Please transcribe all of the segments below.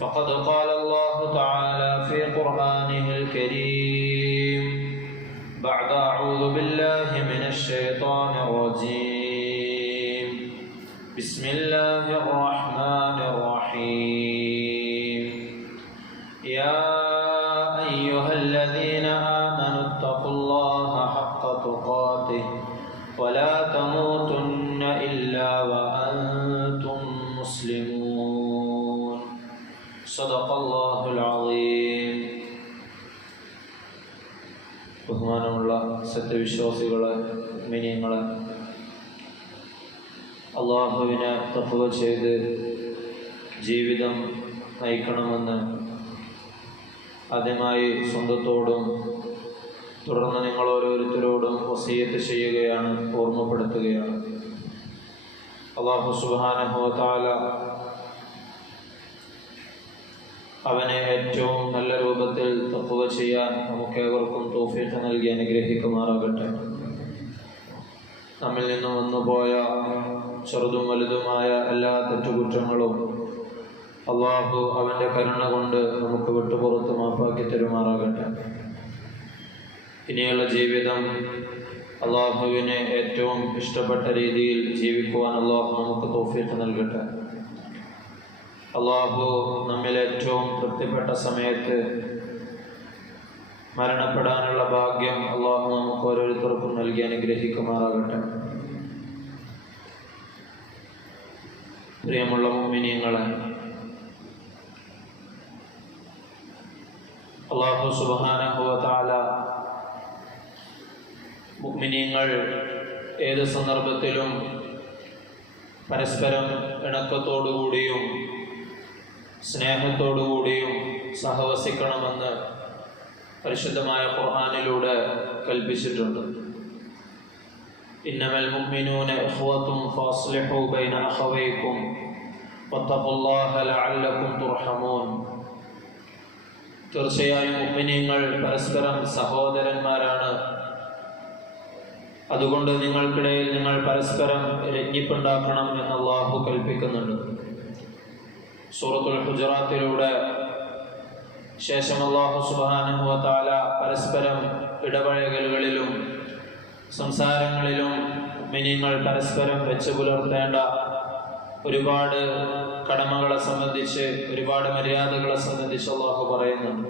فقد قال الله تعالى في قرآنه الكريم. بعد أعوذ بالله من الشيطان الرجيم. بسم الله الرحمن الرحيم. ബഹുമാനമുള്ള മിനിയങ്ങൾ അള്ളാഹുവിനെ തപ്പുക ചെയ്ത് ജീവിതം നയിക്കണമെന്ന് ആദ്യമായി സ്വന്തത്തോടും തുടർന്ന് നിങ്ങൾ ഓരോരുത്തരോടും വസീയത്ത് ചെയ്യുകയാണ് ഓർമ്മപ്പെടുത്തുകയാണ്. അള്ളാഹു സുബാനഹോതാല അവനെ ഏറ്റവും നല്ല രൂപത്തിൽ തപ്പുക ചെയ്യാൻ നമുക്കേവർക്കും തോഫീഖ് നൽകി അനുഗ്രഹിക്കുമാറാകട്ടെ. നമ്മിൽ നിന്നും വന്നുപോയ ചെറുതും വലുതുമായ എല്ലാ തെറ്റുകുറ്റങ്ങളും അള്ളാഹു അവന്റെ കരുണ കൊണ്ട് നമുക്ക് വിട്ടുപുറത്ത് മാപ്പാക്കി തരുമാറാകട്ടെ. ഇനിയുള്ള ജീവിതം അള്ളാഹുവിനെ ഏറ്റവും ഇഷ്ടപ്പെട്ട രീതിയിൽ ജീവിക്കുവാൻ അള്ളാഹു നമുക്ക് തോഫീഖ് നൽകട്ടെ. അള്ളാഹു നമ്മിൽ ഏറ്റവും തൃപ്തിപ്പെട്ട സമയത്ത് മരണപ്പെടാനുള്ള ഭാഗ്യം അള്ളാഹു നമുക്ക് ഓരോരുത്തർക്കും നൽകി അനുഗ്രഹിക്കുമാറാകട്ടെ. പ്രിയമുള്ള മുമിനിയങ്ങളെ അള്ളാഹു സുബാനഹുവല മുഗ്മിനിയങ്ങൾ ഏത് സന്ദർഭത്തിലും പരസ്പരം ഇണക്കത്തോടുകൂടിയും സ്നേഹത്തോടുകൂടിയും സഹവസിക്കണമെന്ന് പരിശുദ്ധമായ ഖുർആാനിലൂടെ കൽപ്പിച്ചിട്ടുണ്ട്. ഇന്നമൽ മുഅ്മിനൂന ഇഖ്വത്തും ഫാസ്ലിഹു ബൈന അഖവൈക്കും വത്തഖുല്ലാഹ ലഅല്ലകും തുർഹമൂൻ. തീർച്ചയായും മുഅ്മിനീങ്ങൾ പരസ്പരം സഹോദരന്മാരാണ്. അതുകൊണ്ട് നിങ്ങൾക്കിടയിൽ നിങ്ങൾ പരസ്പരം രഞ്ജിപ്പുണ്ടാക്കണം എന്ന് അള്ളാഹു കൽപ്പിക്കുന്നുണ്ട്. സൂറത്തുൽ ഹുജറാത്തിലൂടെ ശേഷം അള്ളാഹു സുബാനുഹു താല പരസ്പരം ഇടപഴകലുകളിലും സംസാരങ്ങളിലും മിനിങ്ങൾ പരസ്പരം വെച്ചു പുലർത്തേണ്ട ഒരുപാട് കടമകളെ സംബന്ധിച്ച് ഒരുപാട് മര്യാദകളെ സംബന്ധിച്ച് അള്ളാഹു പറയുന്നുണ്ട്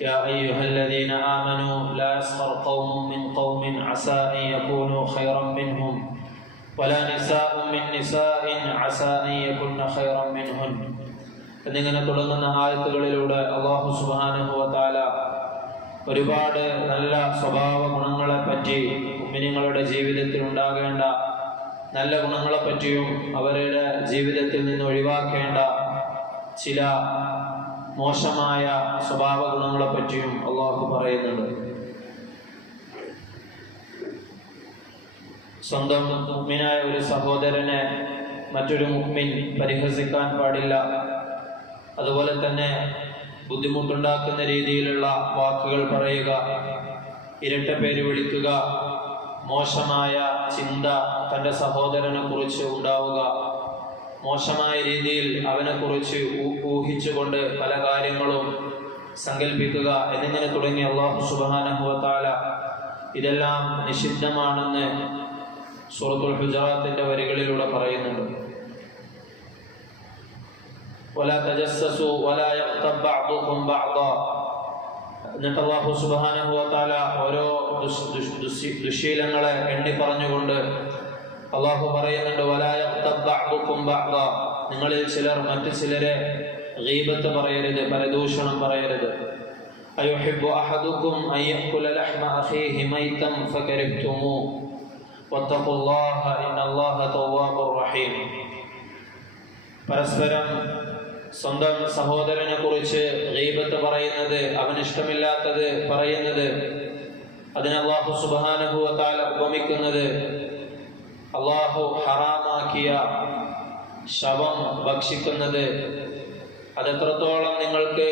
يا أيها الذين آمنوا لا يسخر قوم من قوم عسى أن يكونوا خيرا منهم ولا نساء من نساء عسى أن يكن خيرا منهن എന്നിങ്ങനെ തുടങ്ങുന്ന ആയത്തുകളിലൂടെ അള്ളാഹു സുബാനുഭവത്താല ഒരുപാട് നല്ല സ്വഭാവ ഗുണങ്ങളെ പറ്റി ഉമ്മിനിങ്ങളുടെ ജീവിതത്തിൽ ഉണ്ടാകേണ്ട നല്ല ഗുണങ്ങളെ പറ്റിയും അവരുടെ ജീവിതത്തിൽ നിന്ന് ഒഴിവാക്കേണ്ട ചില മോശമായ സ്വഭാവ ഗുണങ്ങളെ പറ്റിയും അള്ളാഹു പറയുന്നുണ്ട് സ്വന്തം മുഗ്മിനായ ഒരു സഹോദരനെ മറ്റൊരു മുഗ്മിൻ പരിഹസിക്കാൻ പാടില്ല. അതുപോലെ തന്നെ ബുദ്ധിമുട്ടുണ്ടാക്കുന്ന രീതിയിലുള്ള വാക്കുകൾ പറയുക ഇരട്ട പേര് വിളിക്കുക മോശമായ ചിന്ത തന്റെ സഹോദരനെ കുറിച്ച് ഉണ്ടാവുക മോശമായ രീതിയിൽ അവനെക്കുറിച്ച് ഊഹിച്ചുകൊണ്ട് പല കാര്യങ്ങളും സങ്കല്പിക്കുക എന്നിങ്ങനെ തുടങ്ങി അള്ളാഹു സുബാനഹുവത്താല ഇതെല്ലാം നിഷിദ്ധമാണെന്ന് സൂറത്തുൽ ഹുജറാത്തിന്റെ വരികളിലൂടെ പറയുന്നുണ്ട് ولا تجسسوا ولا يغتب بعضكم بعضا എന്നിട്ട് അള്ളാഹു സുബാനഹു വത്താല ഓരോ ദുശീലങ്ങളെ എണ്ണി പറഞ്ഞുകൊണ്ട് അള്ളാഹു പറയുന്നുണ്ട് നിങ്ങളിൽ ചിലർ മറ്റു ചിലരെ ഗീബത്ത് പറയരുത് പരദൂഷണം പറയരുത് أيحب വത്തഖു ഇന്നല്ലാഹ തവ്വാബുർ റഹീം പരസ്പരം സ്വന്തം സഹോദരനെ കുറിച്ച് ഗീബത്ത് പറയുന്നത് അവനിഷ്ടമില്ലാത്തത് പറയുന്നത് അതിന് അള്ളാഹു സുബാനുഭവത്താൽ ഉപമിക്കുന്നത് അള്ളാഹു ഹറാമാക്കിയ ശവം ഭക്ഷിക്കുന്നത് അതെത്രത്തോളം നിങ്ങൾക്ക്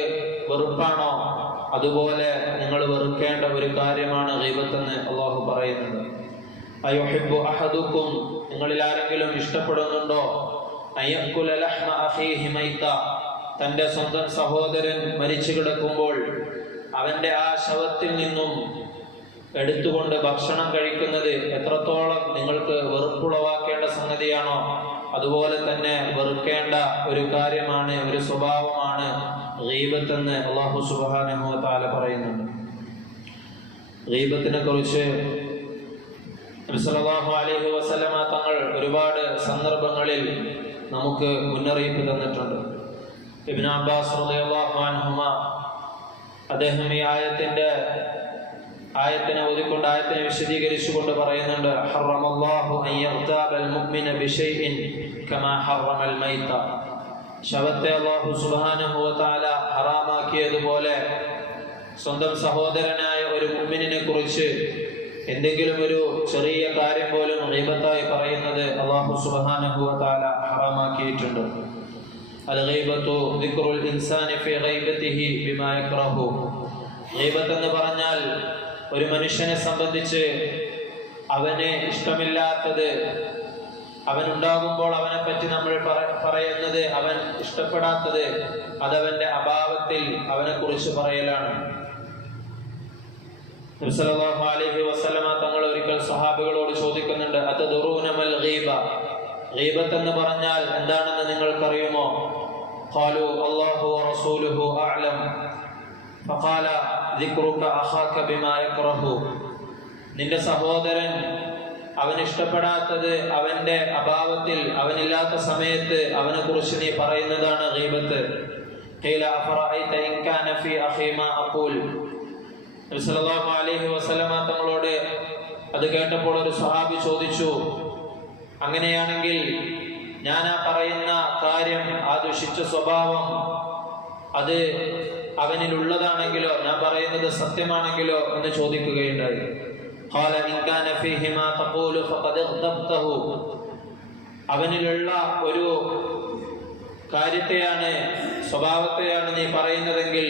വെറുപ്പാണോ അതുപോലെ നിങ്ങൾ വെറുക്കേണ്ട ഒരു കാര്യമാണ് ഗീബത്തെന്ന് അള്ളാഹു പറയുന്നത്. അയ്യൊഹിബു അഹദുക്കും നിങ്ങളിൽ ആരെങ്കിലും ഇഷ്ടപ്പെടുന്നുണ്ടോ? തന്റെ സ്വന്തം സഹോദരൻ മരിച്ചു കിടക്കുമ്പോൾ അവന്റെ ആ ശവത്തിൽ നിന്നും എടുത്തുകൊണ്ട് ഭക്ഷണം കഴിക്കുന്നത് എത്രത്തോളം നിങ്ങൾക്ക് വെറുപ്പുളവാക്കേണ്ട സംഗതിയാണോ? അതുപോലെ തന്നെ വെറുക്കേണ്ട ഒരു കാര്യമാണ് ഒരു സ്വഭാവമാണ് ഗീബത്ത് എന്ന് അള്ളാഹു സുബാനഹു താല പറയുന്നുണ്ട്. ഗീബത്തിനെ കുറിച്ച് അലൈഹി വസല്ലമ തങ്ങൾ ഒരുപാട് സന്ദർഭങ്ങളിൽ നമുക്ക് മുന്നറിയിപ്പ് തന്നിട്ടുണ്ട്. അബ്ബാസ് അദ്ദേഹം ഈ ആയത്തിന്റെ ആയത്തിനെ ഒതുക്കൊണ്ട് ആയത്തിനെ വിശദീകരിച്ചുകൊണ്ട് പറയുന്നുണ്ട് ഹറാമാക്കിയതുപോലെ സ്വന്തം സഹോദരനായ ഒരു മുമ്മിനെ കുറിച്ച് എന്തെങ്കിലും ഒരു ചെറിയ കാര്യം പോലും റീബത്തായി പറയുന്നത് അള്ളാഹു തആല ഹറാമാക്കിയിട്ടുണ്ട്. എന്ന് പറഞ്ഞാൽ ഒരു മനുഷ്യനെ സംബന്ധിച്ച് അവനെ ഇഷ്ടമില്ലാത്തത് അവൻ ഉണ്ടാകുമ്പോൾ അവനെ പറ്റി നമ്മൾ പറയുന്നത് അവൻ ഇഷ്ടപ്പെടാത്തത് അതവന്റെ അഭാവത്തിൽ അവനെ കുറിച്ച് പറയലാണ്. അലൈഹി വസല്ലമ തങ്ങൾ ഒരിക്കൽ സഹാബികളോട് ചോദിക്കുന്നുണ്ട് അതദുറൂനമൽ ഗീബ ഗീബത്ത് എന്ന് പറഞ്ഞാൽ എന്താണെന്ന് നിങ്ങൾക്കറിയുമോ ഖാലു അല്ലാഹു വറസൂലുഹു അഅലം ഫഖാല ذكرك അഖാക ബിമാ യക്റഹു നിന്റെ സഹോദരൻ അവൻ ഇഷ്ടപ്പെടാത്തത് അവന്റെ അഭാവത്തിൽ അവനില്ലാത്ത സമയത്ത് അവനെ കുറിച്ച് നീ പറയുന്നതാണ് ഗീബത്ത് قيل أفرأيت إن كان في أخي ما أقول നബി സല്ലല്ലാഹു അലൈഹി വസല്ലമ തങ്ങളോട് അത് കേട്ടപ്പോൾ ഒരു സ്വഹാബി ചോദിച്ചു അങ്ങനെയാണെങ്കിൽ ഞാൻ ആ പറയുന്ന കാര്യം ആ ദുഷിച്ച സ്വഭാവം അത് അവനിലുള്ളതാണെങ്കിലോ ഞാൻ പറയുന്നത് സത്യമാണെങ്കിലോ എന്ന് ചോദിക്കുകയുണ്ടായി. അവനിലുള്ള ഒരു കാര്യത്തെയാണ് സ്വഭാവത്തെയാണ് നീ പറയുന്നതെങ്കിൽ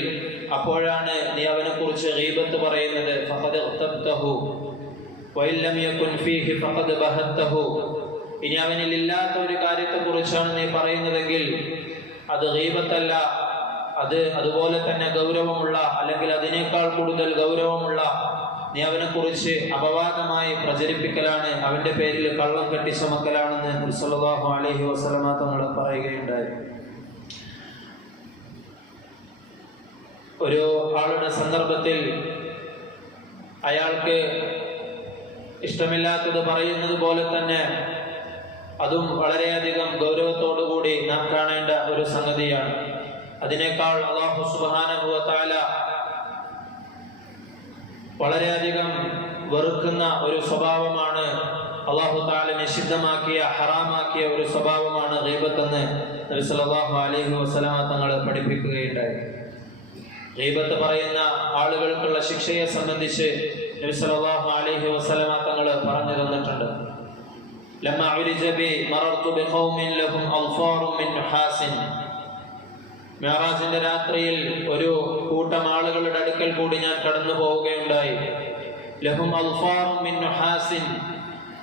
അപ്പോഴാണ് നീ അവനെ കുറിച്ച് ഗീബത്ത് പറയുന്നത്. ഇനി അവനിൽ ഇല്ലാത്ത ഒരു കാര്യത്തെ കുറിച്ചാണ് നീ പറയുന്നതെങ്കിൽ അത് ഗീബത്തല്ല. അത് അതുപോലെ തന്നെ ഗൗരവമുള്ള അല്ലെങ്കിൽ അതിനേക്കാൾ കൂടുതൽ ഗൗരവമുള്ള നീ അവനെ കുറിച്ച് അപവാദമായി പ്രചരിപ്പിക്കലാണ്. അവന്റെ പേരിൽ കള്ളം കെട്ടി ചുമക്കലാണെന്ന് നബി അലഹി വസല്ലമ തങ്ങൾ പറയുകയുണ്ടായി. ഒരു ആളുടെ സന്ദർഭത്തിൽ അയാൾക്ക് ഇഷ്ടമില്ലാത്തത് പറയുന്നത് പോലെ തന്നെ അതും വളരെയധികം ഗൗരവത്തോടുകൂടി നാം കാണേണ്ട ഒരു സംഗതിയാണ്. അതിനേക്കാൾ അള്ളാഹു സുബാനുഭവത്താല വളരെയധികം വെറുക്കുന്ന ഒരു സ്വഭാവമാണ് അള്ളാഹു താല നിഷിദ്ധമാക്കിയ ഹറാമാക്കിയ ഒരു സ്വഭാവമാണ് ഗീബത്തെന്ന് നബി സല്ലല്ലാഹു അലൈഹി വസല്ലമ തങ്ങൾ പഠിപ്പിക്കുകയുണ്ടായി. ഗീബത്ത് പറയുന്ന ആളുകൾക്കുള്ള ശിക്ഷയെ സംബന്ധിച്ച് നബി സല്ലല്ലാഹു അലൈഹി വസല്ലമ തങ്ങൾ പറഞ്ഞു തന്നിട്ടുണ്ട്. ലമ്മ ഉരിജ ബി മറർതു ബിഖൗമിൻ ലഹും അൽഫാറും മിൻ നുഹാസിൻ. മേറാജിന്റെ രാത്രിയിൽ ഒരു കൂട്ടം ആളുകളുടെ അടുക്കൽ കൂടി ഞാൻ കടന്നു പോവുകയുണ്ടായി. ലഹും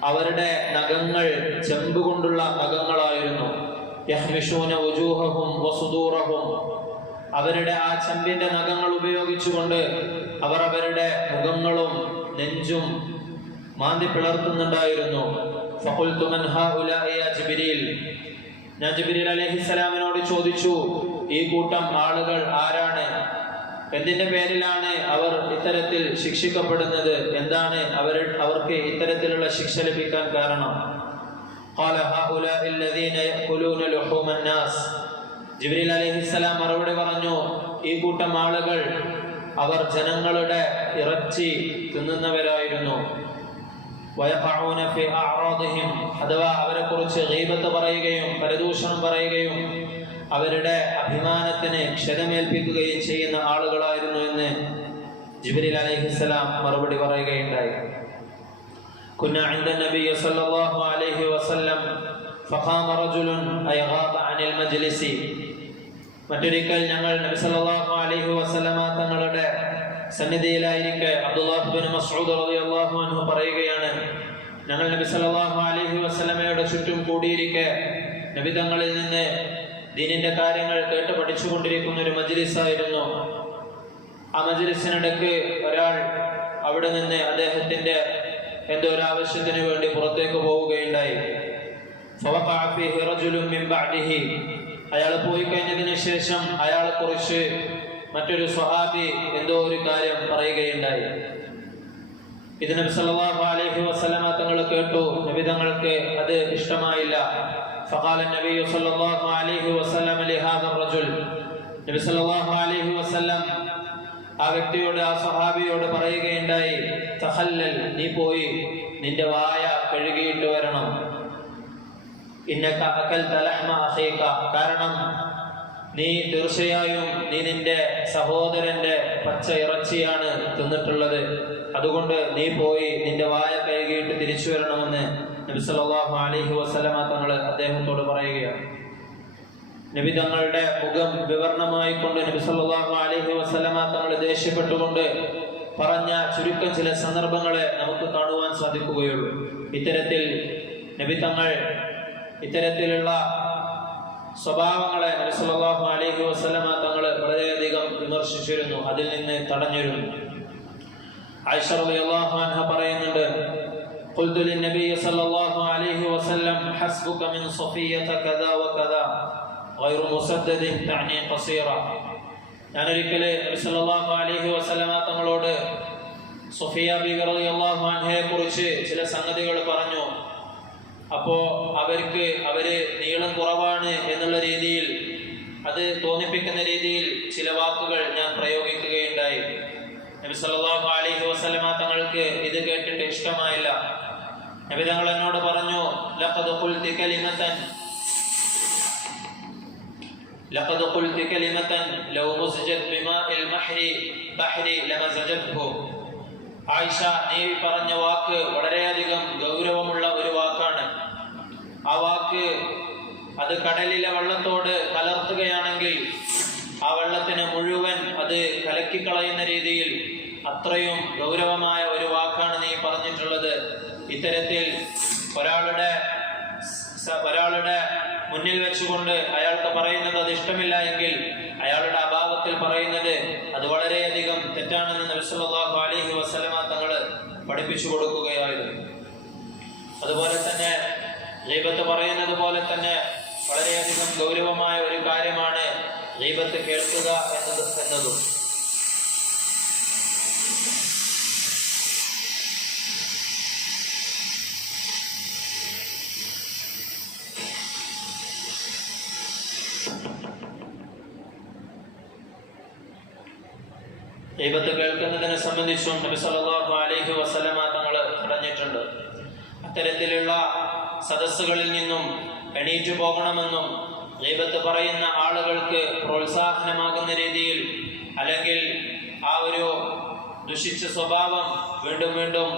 അവരുടെ നഖങ്ങൾ ചെമ്പ് കൊണ്ടുള്ള നഖങ്ങളായിരുന്നു. യഹ്മിഷൂന അവരുടെ ആ ചെമ്പിന്റെ നഖങ്ങൾ ഉപയോഗിച്ചുകൊണ്ട് അവർ അവരുടെ മുഖങ്ങളും നെഞ്ചും മാന്തി പിളർത്തുന്നുണ്ടായിരുന്നു. ഹാഉലാഇ യാ ജിബ്രീൽ. ഞാൻ ജിബിരിൽ അലഹിസ്സലാമിനോട് ചോദിച്ചു ഈ കൂട്ടം ആളുകൾ ആരാണ്? എന്തിന്റെ പേരിലാണ് അവർ ഇത്തരത്തിൽ ശിക്ഷിക്കപ്പെടുന്നത്? എന്താണ് അവർ അവർക്ക് ഇത്തരത്തിലുള്ള ശിക്ഷ ലഭിക്കാൻ കാരണം? ജിബ്രീൽ അലഹിസ്സലാം മറുപടി പറഞ്ഞു ഈ കൂട്ടം ആളുകൾ അവർ ജനങ്ങളുടെ ഇറച്ചി തിന്നുന്നവരായിരുന്നു. അഥവാ അവരെ കുറിച്ച് പറയുകയും പരദൂഷണം പറയുകയും അവരുടെ അഭിമാനത്തിന് ക്ഷതമേൽപ്പിക്കുകയും ചെയ്യുന്ന ആളുകളായിരുന്നു എന്ന് ജിബിരിൽ അലൈഹിസ്സലാം മറുപടി പറയുകയുണ്ടായി كنا عند النبي صلى الله عليه وسلم فقام رجل أي غاب عن المجلس മറ്റൊരിക്കൽ ഞങ്ങൾ നബി സല്ലല്ലാഹു അലൈഹി വസല്ലമ തങ്ങളുടെ സന്നിധിയിലായിരിക്കെ അബ്ദുല്ലാഹ് ബിൻ മസ്ഊദ് റളിയല്ലാഹു അൻഹു പറയുകയാണ് ഞങ്ങൾ നബി സല്ലല്ലാഹു അലൈഹി വസല്ലമയുടെ ചുറ്റും കൂടിയിരിക്കെ നബി തങ്ങളിൽ നിന്ന് ദീനിന്റെ കാര്യങ്ങൾ കേട്ട് പഠിച്ചുകൊണ്ടിരിക്കുന്ന ഒരു മജ്ലിസായിരുന്നു. ആ മജിലിസിനിടയ്ക്ക് ഒരാൾ അവിടെ നിന്ന് അദ്ദേഹത്തിന്റെ എന്തോ ഒരു ആവശ്യത്തിന് വേണ്ടി പുറത്തേക്ക് പോവുകയുണ്ടായി. അയാൾ പോയി കഴിഞ്ഞതിന് ശേഷം അയാളെ കുറിച്ച് മറ്റൊരു സ്വഹാബി എന്തോ ഒരു കാര്യം പറയുകയുണ്ടായി. ഇത് നബി സല്ലല്ലാഹു അലൈഹി വസല്ലമ തങ്ങൾ കേട്ടു. നബി തങ്ങൾക്ക് അത് ഇഷ്ടമായില്ല. فقال النبي صلى الله عليه وسلم لهذا الرجل നബി സല്ലല്ലാഹു അലൈഹി വസല്ലം ആ വ്യക്തിയോട് ആ സഹാബിയോട് പറയുകയുണ്ടായി തഹല്ലൽ നീ പോയി നിന്റെ വായ കഴുകിയിട്ട് വരണം ഇന്നക അകൽത ലഹ്മ അഖീക കാരണം നീ തീർച്ചയായും നീ നിന്റെ സഹോദരന്റെ പച്ച ഇറച്ചിയാണ് തിന്നിട്ടുള്ളത്. അതുകൊണ്ട് നീ പോയി നിന്റെ വായ കഴുകിയിട്ട് തിരിച്ചു വരണമെന്ന് നബി സല്ലല്ലാഹു അലൈഹി വസല്ലമ തങ്ങൾ അദ്ദേഹത്തോട് പറയുകയാണ്. നബി തങ്ങളുടെ മുഖം വിവരണമായി കൊണ്ട് നബി സല്ലല്ലാഹു അലൈഹി വസല്ലമ തങ്ങൾ ദേഷ്യപ്പെട്ടുകൊണ്ട് പറഞ്ഞ ചുരുക്കം ചില സന്ദർഭങ്ങളെ നമുക്ക് കാണുവാൻ സാധിക്കുകയുള്ളൂ. ഇത്തരത്തിൽ നബി തങ്ങൾ ഇത്തരത്തിലുള്ള സ്വഭാവങ്ങളെ നബി സല്ലല്ലാഹു അലൈഹി വസല്ലമ തങ്ങൾ വളരെയധികം വിമർശിച്ചിരുന്നു അതിൽ നിന്ന് തടഞ്ഞിരുന്നു ആയിഷ റളിയല്ലാഹു അൻഹ പറയുന്നുണ്ട് قلت للنبي صلى الله عليه وسلم حسبك من صفية كذا وكذا غير مسدد تعني قصيرا ഞാൻ ഒരിക്കല് സല്ലല്ലാഹു അലൈഹി വസല്ലമ തങ്ങളോട് സൊഫിയ ബീവി റളിയല്ലാഹു അൻഹയെ കുറിച്ച് ചില സംഗതികൾ പറഞ്ഞു അപ്പോ അവർക്ക് അവർ നീളം കുറവാണ് എന്നുള്ള രീതിയിൽ അത് തോന്നിപ്പിക്കുന്ന രീതിയിൽ ചില വാക്കുകൾ ഞാൻ പ്രയോഗിക്കുകയുണ്ടായി. നബി സല്ലല്ലാഹു അലൈഹി വസല്ലമ തങ്ങൾക്ക് ഇത് കേട്ടിട്ട് ഇഷ്ടമായില്ല. നബി തങ്ങൾ എന്നോട് പറഞ്ഞു ലഖദ് ഖുൽതി കലിമതൻ ലഖദ് ഖുൽതി കലിമതൻ ലൗ മുസ്ജദ് ബിമാഇൽ മഹ്രി ബഹ്രി ലമസജത്ഹു ആയിഷ നീ പറഞ്ഞ വാക്ക് വളരെയധികം അത് കടലിലെ വള്ളത്തോട് കലർത്തുകയാണെങ്കിൽ ആ വെള്ളത്തിന് മുഴുവൻ അത് കലക്കിക്കളയുന്ന രീതിയിൽ അത്രയും ഗൗരവമായ ഒരു വാക്കാണ് നീ പറഞ്ഞിട്ടുള്ളത്. ഇത്തരത്തിൽ ഒരാളുടെ ഒരാളുടെ മുന്നിൽ വെച്ചുകൊണ്ട് അയാൾക്ക് പറയുന്നത് അത് ഇഷ്ടമില്ല എങ്കിൽ അയാളുടെ അഭാവത്തിൽ പറയുന്നത് അത് വളരെയധികം തെറ്റാണെന്ന് നബി സല്ലല്ലാഹു അലൈഹി വസല്ലമ തങ്ങൾ പഠിപ്പിച്ചു കൊടുക്കുകയായിരുന്നു. അതുപോലെ തന്നെ ദൈവത്ത് പറയുന്നത് പോലെ തന്നെ വളരെയധികം ഗൗരവമായ ഒരു കാര്യമാണ് ദൈവത്ത് കേൾക്കുക എന്നത് എന്നതും. ദൈവത്തെ കേൾക്കുന്നതിനെ സംബന്ധിച്ചും നബി സല്ലല്ലാഹു അലൈഹി വസല്ലമ തങ്ങൾ പറഞ്ഞിട്ടുണ്ട്. അത്തരത്തിലുള്ള സദസ്സുകളിൽ നിന്നും എണീറ്റു പോകണമെന്നും ദൈവത്ത് പറയുന്ന ആളുകൾക്ക് പ്രോത്സാഹനമാകുന്ന രീതിയിൽ അല്ലെങ്കിൽ ആ ഒരു ദുഷിച്ച സ്വഭാവം വീണ്ടും വീണ്ടും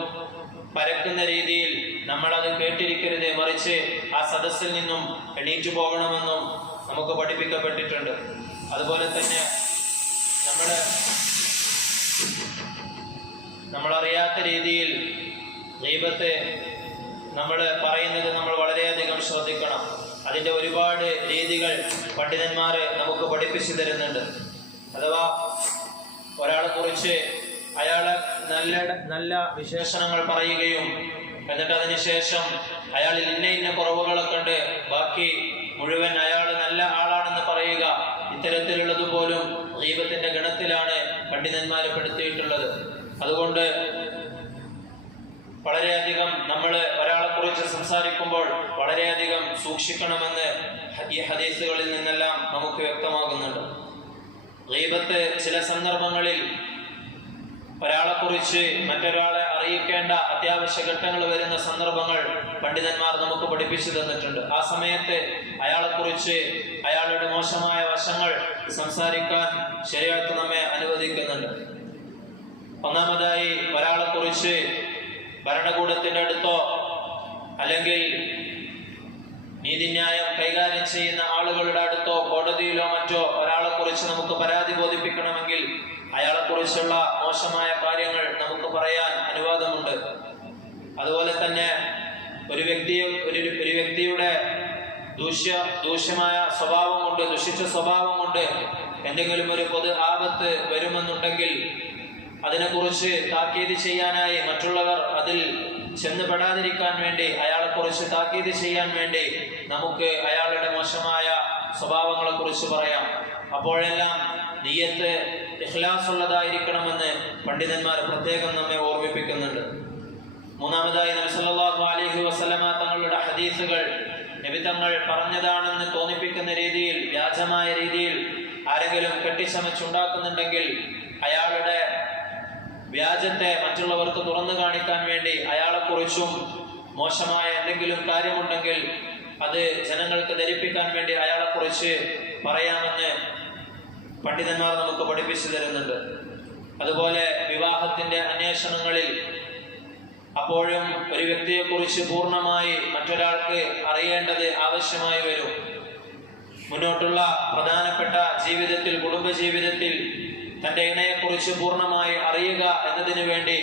പരക്കുന്ന രീതിയിൽ നമ്മളത് കേട്ടിരിക്കരുത് മറിച്ച് ആ സദസ്സിൽ നിന്നും എണീറ്റു പോകണമെന്നും നമുക്ക് പഠിപ്പിക്കപ്പെട്ടിട്ടുണ്ട്. അതുപോലെ തന്നെ നമ്മുടെ നമ്മളറിയാത്ത രീതിയിൽ ദൈവത്തെ നമ്മൾ പറയുന്നത് നമ്മൾ വളരെയധികം ശ്രദ്ധിക്കണം. അതിന്റെ ഒരുപാട് രീതികൾ പണ്ഡിതന്മാർ നമുക്ക് പഠിപ്പിച്ചു തരുന്നുണ്ട്. അഥവാ ഒരാളെ കുറിച്ച് അയാൾ നല്ല നല്ല വിശേഷണങ്ങൾ പറയുകയും എന്നിട്ട് അതിനുശേഷം അയാൾ ഇന്ന ഇന്ന കുറവുകളൊക്കെ ഉണ്ട് ബാക്കി മുഴുവൻ അയാൾ നല്ല ആളാണെന്ന് പറയുക ഇത്തരത്തിലുള്ളത് പോലും ദൈവത്തിന്റെ ഗണത്തിലാണ് പണ്ഡിതന്മാരെ പെടുത്തിയിട്ടുള്ളത്. അതുകൊണ്ട് വളരെയധികം നമ്മൾ ഒരാളെ കുറിച്ച് സംസാരിക്കുമ്പോൾ വളരെയധികം സൂക്ഷിക്കണമെന്ന് ഈ ഹദീസുകളിൽ നിന്നെല്ലാം നമുക്ക് വ്യക്തമാകുന്നുണ്ട്. ഗീബത്ത് ചില സന്ദർഭങ്ങളിൽ ഒരാളെ കുറിച്ച് മറ്റൊരാളെ അറിയിക്കേണ്ട അത്യാവശ്യ ഘട്ടങ്ങൾ വരുന്ന സന്ദർഭങ്ങൾ പണ്ഡിതന്മാർ നമുക്ക് പഠിപ്പിച്ചു തന്നിട്ടുണ്ട്. ആ സമയത്ത് അയാളെ കുറിച്ച് അയാളുടെ മോശമായ വശങ്ങൾ സംസാരിക്കാൻ ശരിയായിട്ട് നമ്മെ അനുവദിക്കുന്നുണ്ട്. ഒന്നാമതായി ഒരാളെ കുറിച്ച് ഭരണകൂടത്തിന്റെ അടുത്തോ അല്ലെങ്കിൽ നീതിന്യായം കൈകാര്യം ചെയ്യുന്ന ആളുകളുടെ അടുത്തോ കോടതിയിലോ മറ്റോ ഒരാളെ കുറിച്ച് നമുക്ക് പരാതി ബോധിപ്പിക്കണമെങ്കിൽ അയാളെ കുറിച്ചുള്ള മോശമായ കാര്യങ്ങൾ നമുക്ക് പറയാൻ അനുവാദമുണ്ട്. അതുപോലെ തന്നെ ഒരു വ്യക്തിയെ ഒരു ഒരു വ്യക്തിയുടെ ദൂഷ്യ ദൂഷ്യമായ സ്വഭാവം കൊണ്ട് ദുഷിച്ച സ്വഭാവം കൊണ്ട് എന്തെങ്കിലും ഒരു പൊതു ആപത്ത് വരുമെന്നുണ്ടെങ്കിൽ അതിനെക്കുറിച്ച് താക്കീത് ചെയ്യാനായി മറ്റുള്ളവർ അതിൽ ചെന്നുപെടാതിരിക്കാൻ വേണ്ടി അയാളെക്കുറിച്ച് താക്കീത് ചെയ്യാൻ വേണ്ടി നമുക്ക് അയാളുടെ മോശമായ സ്വഭാവങ്ങളെക്കുറിച്ച് പറയാം. അപ്പോഴെല്ലാം നീയത്ത് ഇഖ്ലാസ് ഉള്ളതായിരിക്കണമെന്ന് പണ്ഡിതന്മാർ പ്രത്യേകം നമ്മെ ഓർമ്മിപ്പിക്കുന്നുണ്ട്. മൂന്നാമതായി നബി അലഹി വസ്ലമ തങ്ങളുടെ ഹദീസുകൾ നബി തങ്ങൾ പറഞ്ഞതാണെന്ന് തോന്നിപ്പിക്കുന്ന രീതിയിൽ വ്യാജമായ രീതിയിൽ ആരെങ്കിലും കെട്ടിച്ചമച്ചുണ്ടാക്കുന്നുണ്ടെങ്കിൽ അയാളുടെ വ്യാജത്തെ മറ്റുള്ളവർക്ക് തുറന്നു കാണിക്കാൻ വേണ്ടി അയാളെക്കുറിച്ചും മോശമായ എന്തെങ്കിലും കാര്യമുണ്ടെങ്കിൽ അത് ജനങ്ങൾക്ക് ധരിപ്പിക്കാൻ വേണ്ടി അയാളെക്കുറിച്ച് പറയാമെന്ന് പണ്ഡിതന്മാർ നമുക്ക് പഠിപ്പിച്ചു തരുന്നുണ്ട്. അതുപോലെ വിവാഹത്തിന്റെ അന്വേഷണങ്ങളിൽ അപ്പോഴും ഒരു വ്യക്തിയെക്കുറിച്ച് പൂർണമായി മറ്റൊരാൾക്ക് അറിയേണ്ടത് ആവശ്യമായി വരും. മുന്നോട്ടുള്ള പ്രധാനപ്പെട്ട ജീവിതത്തിൽ കുടുംബജീവിതത്തിൽ തന്റെ ഇണയെക്കുറിച്ച് പൂർണമായി അറിയുക എന്നതിനു വേണ്ടി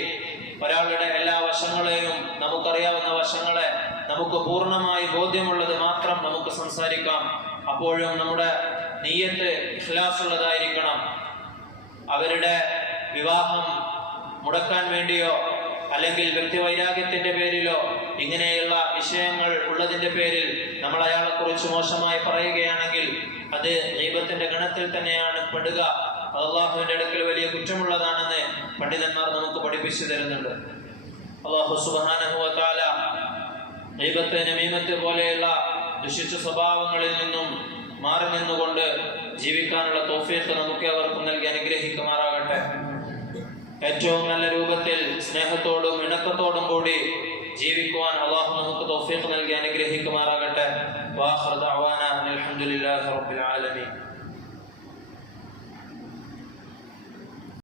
ഒരാളുടെ എല്ലാ വശങ്ങളെയും നമുക്കറിയാവുന്ന വശങ്ങളെ നമുക്ക് പൂർണമായി ബോധ്യമുള്ളത് മാത്രം നമുക്ക് സംസാരിക്കാം. അപ്പോഴും നമ്മുടെ നീയത്ത് ഇഖ്ലാസ് ഉള്ളതായിരിക്കണം അവരുടെ വിവാഹം മുടക്കാൻ വേണ്ടിയോ അല്ലെങ്കിൽ വ്യക്തിവൈരാഗ്യത്തിന്റെ പേരിലോ ഇങ്ങനെയുള്ള വിഷയങ്ങൾ ഉള്ളതിന്റെ പേരിൽ നമ്മൾ അയാളെക്കുറിച്ച് മോശമായി പറയുകയാണെങ്കിൽ അത് ദൈവത്തിന്റെ ഗണത്തിൽ തന്നെയാണ് പെടുക. അള്ളാഹുവിന്റെ അടുക്കൽ വലിയ കുറ്റമുള്ളതാണെന്ന് പണ്ഡിതന്മാർ നമുക്ക് പഠിപ്പിച്ചു തരുന്നുണ്ട്. അള്ളാഹു സുബാനഹുല ദൈവത്തെ നമീമത്ത് പോലെയുള്ള ദുഷിച്ച സ്വഭാവങ്ങളിൽ നിന്നും മാറി നിന്നുകൊണ്ട് ജീവിക്കാനുള്ള തോഫിയത്ത് നമുക്ക് അവർക്ക് നൽകി അനുഗ്രഹിക്കുമാറാകട്ടെ. ഏറ്റവും നല്ല രൂപത്തിൽ സ്നേഹത്തോടും ഇണക്കത്തോടും കൂടി ജീവിക്കുവാൻ അള്ളാഹു നമുക്ക് തോഫിയത്ത് നൽകി അനുഗ്രഹിക്കുമാറാകട്ടെ. അൽഹംദുലില്ലാഹി റബ്ബിൽ ആലമീൻ.